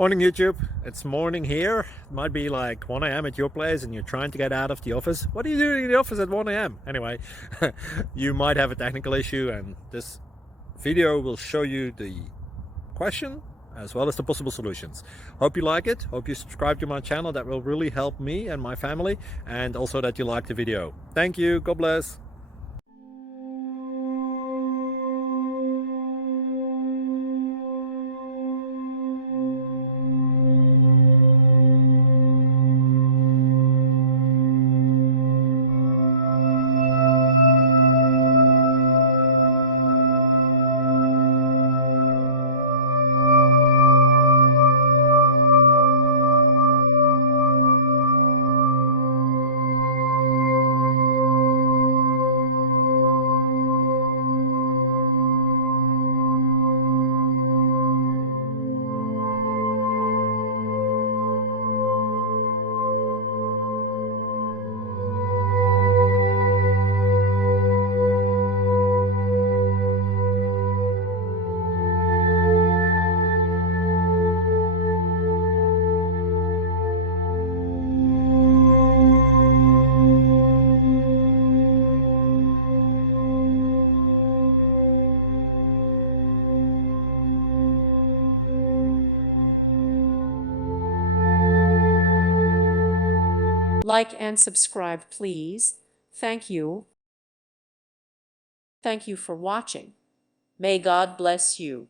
Morning YouTube, it's morning here. It might be like 1 a.m. at your place and you're trying to get out of the office. What are you doing in the office at 1 a.m.? Anyway, you might have a technical issue and this video will show you the question as well as the possible solutions. Hope you like it, hope you subscribe to my channel. That will really help me and my family, and also that you like the video. Thank you, God bless. Like and subscribe, please. Thank you. Thank you for watching. May God bless you.